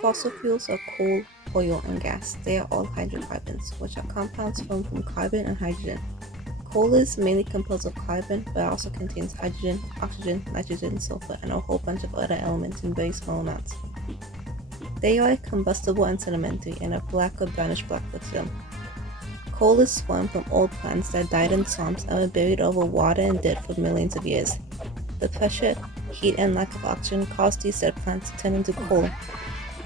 Fossil fuels are coal, oil, and gas. They are all hydrocarbons, which are compounds formed from carbon and hydrogen. Coal is mainly composed of carbon, but it also contains hydrogen, oxygen, nitrogen, sulfur, and a whole bunch of other elements in very small amounts. They are combustible and sedimentary and are black or brownish black with film. Coal is formed from old plants that died in swamps and were buried over water and dirt for millions of years. The pressure, heat, and lack of oxygen caused these dead plants to turn into coal.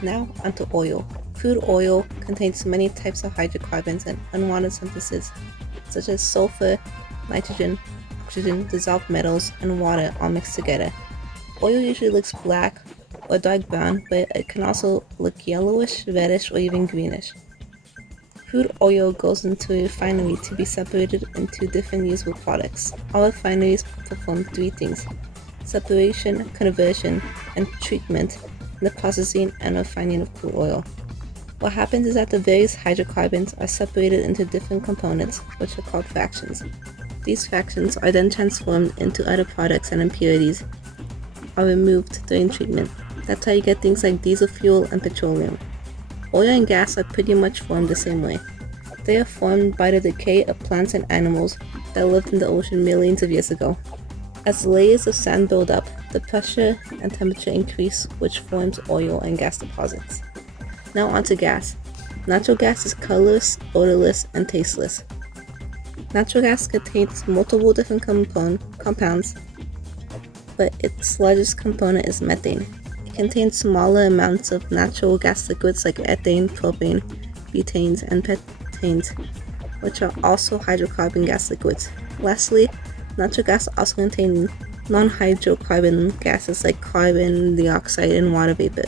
Now onto oil. Crude oil contains many types of hydrocarbons and unwanted syntheses, such as sulfur, nitrogen, oxygen, dissolved metals, and water all mixed together. Oil usually looks black or dark brown, but it can also look yellowish, reddish, or even greenish. Crude oil goes into a refinery to be separated into different usable products. All refineries perform three things: separation, conversion, and treatment in the processing and refining of crude oil. What happens is that the various hydrocarbons are separated into different components, which are called fractions. These fractions are then transformed into other products, and impurities are removed during treatment. That's how you get things like diesel fuel and petroleum. Oil and gas are pretty much formed the same way. They are formed by the decay of plants and animals that lived in the ocean millions of years ago. As layers of sand build up, the pressure and temperature increase, which forms oil and gas deposits. Now onto gas. Natural gas is colorless, odorless, and tasteless. Natural gas contains multiple different compounds, but its largest component is methane. It contains smaller amounts of natural gas liquids like ethane, propane, butanes, and pentanes, which are also hydrocarbon gas liquids. Lastly, natural gas also contains non-hydrocarbon gases like carbon dioxide and water vapor.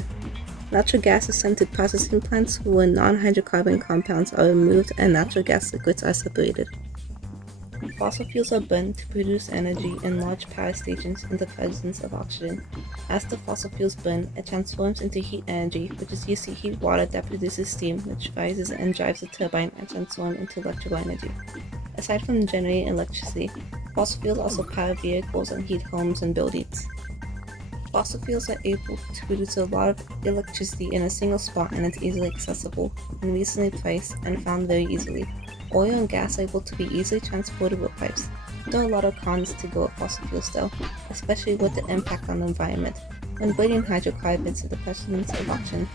Natural gas is sent to processing plants where non-hydrocarbon compounds are removed and natural gas liquids are separated. Fossil fuels are burned to produce energy in large power stations in the presence of oxygen. As the fossil fuels burn, it transforms into heat energy, which is used to heat water that produces steam, which rises and drives the turbine and transforms into electrical energy. Aside from generating electricity, fossil fuels also power vehicles and heat homes and buildings. Fossil fuels are able to produce a lot of electricity in a single spot, and it's easily accessible and reasonably priced and found very easily. Oil and gas are able to be easily transported with pipes. There are a lot of cons to go with fossil fuels though, especially with the impact on the environment. When burning hydrocarbons in the presence of oxygen,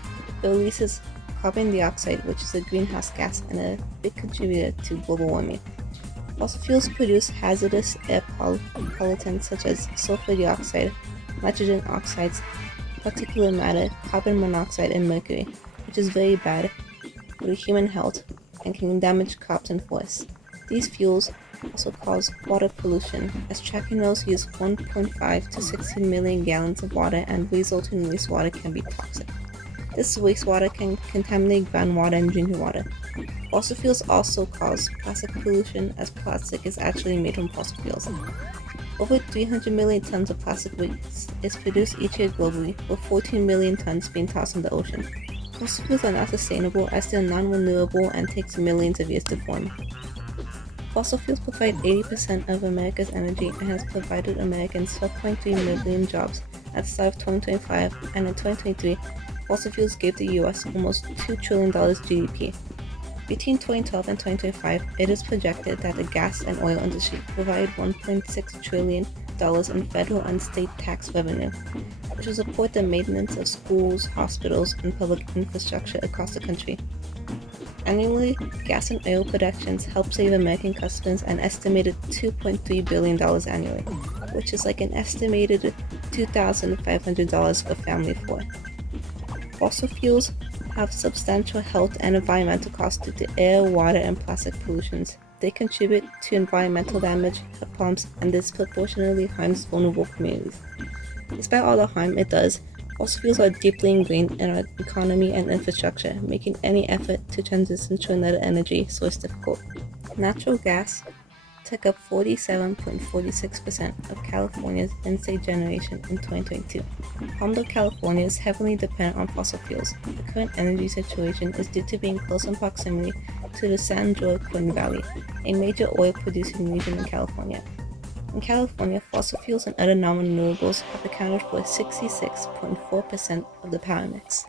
it releases carbon dioxide, which is a greenhouse gas and a big contributor to global warming. Fossil fuels produce hazardous air pollutants such as sulfur dioxide, nitrogen oxides, particulate matter, carbon monoxide, and mercury, which is very bad for the human health and can damage crops and forests. These fuels also cause water pollution, as tracking mills use 1.5 to 16 million gallons of water, and resulting wastewater can be toxic. This wastewater can contaminate groundwater and drinking water. Fossil fuels also cause plastic pollution, as plastic is actually made from fossil fuels. Over 300 million tons of plastic waste is produced each year globally, with 14 million tons being tossed in the ocean. Fossil fuels are not sustainable as they are non-renewable and takes millions of years to form. Fossil fuels provide 80% of America's energy and has provided Americans 12.3 million jobs at the start of 2025, and in 2023, fossil fuels gave the US almost $2 trillion GDP. Between 2012 and 2025, it is projected that the gas and oil industry provided $1.6 trillion in federal and state tax revenue, which will support the maintenance of schools, hospitals, and public infrastructure across the country. Annually, gas and oil productions help save American customers an estimated $2.3 billion annually, which is like an estimated $2,500 for a family of four. Fossil fuels have substantial health and environmental costs due to air, water, and plastic pollutions. They contribute to environmental damage, health problems, and disproportionately harms vulnerable communities. Despite all the harm it does, fossil fuels are deeply ingrained in our economy and infrastructure, making any effort to transition to another energy source difficult. Natural gas took up 47.46% of California's in-state generation in 2022. Although California is heavily dependent on fossil fuels, the current energy situation is due to being close in proximity to the San Joaquin Valley, a major oil-producing region in California. In California, fossil fuels and other non-renewables have accounted for 66.4% of the power mix.